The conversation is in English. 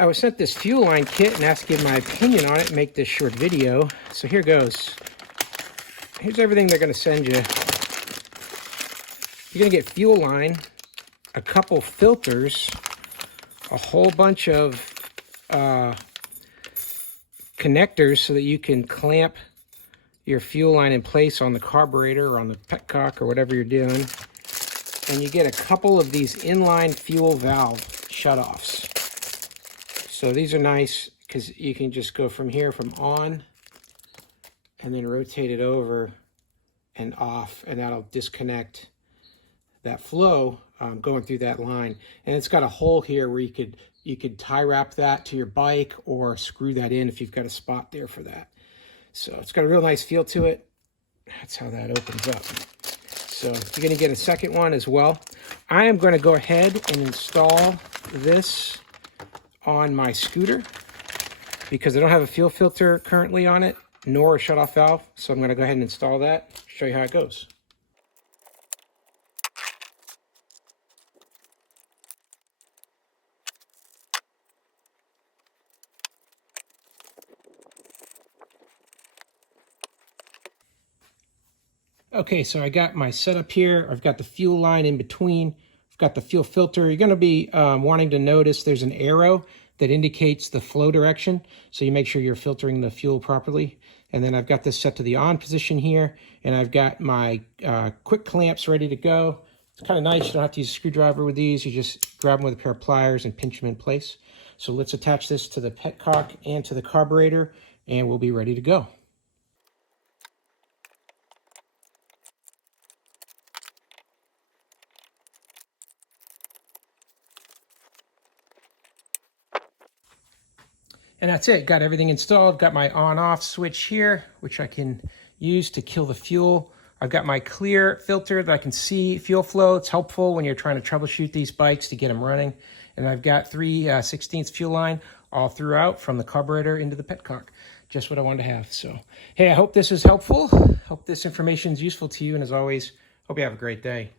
I was sent this fuel line kit and asked to give my opinion on it and make this short video. So here goes. Here's everything they're going to send you. You're going to get fuel line, a couple filters, a whole bunch of connectors so that you can clamp your fuel line in place on the carburetor or on the petcock or whatever you're doing. And you get a couple of these inline fuel valve shutoffs. So these are nice because you can just go from here, from on, and then rotate it over and off, and that'll disconnect that flow going through that line. And it's got a hole here where you could tie wrap that to your bike or screw that in if you've got a spot there for that. So it's got a real nice feel to it. That's how that opens up. So you're going to get a second one as well. I am going to go ahead and install this on my scooter because I don't have a fuel filter currently on it, nor a shutoff valve. So I'm going to go ahead and install that, show you how it goes. Okay, so I got my setup here. I've got the fuel line in between. I've got the fuel filter. You're going to be wanting to notice there's an arrow that indicates the flow direction, so you make sure you're filtering the fuel properly. And then I've got this set to the on position here, and I've got my quick clamps ready to go. It's kind of nice. You don't have to use a screwdriver with these. You just grab them with a pair of pliers and pinch them in place. So let's attach this to the petcock and to the carburetor, and we'll be ready to go. And that's it. Got everything installed. Got my on-off switch here, which I can use to kill the fuel. I've got my clear filter that I can see fuel flow. It's helpful when you're trying to troubleshoot these bikes to get them running. And I've got 3/16 fuel line all throughout from the carburetor into the petcock. Just what I wanted to have. So, hey, I hope this is helpful. Hope this information is useful to you. And as always, hope you have a great day.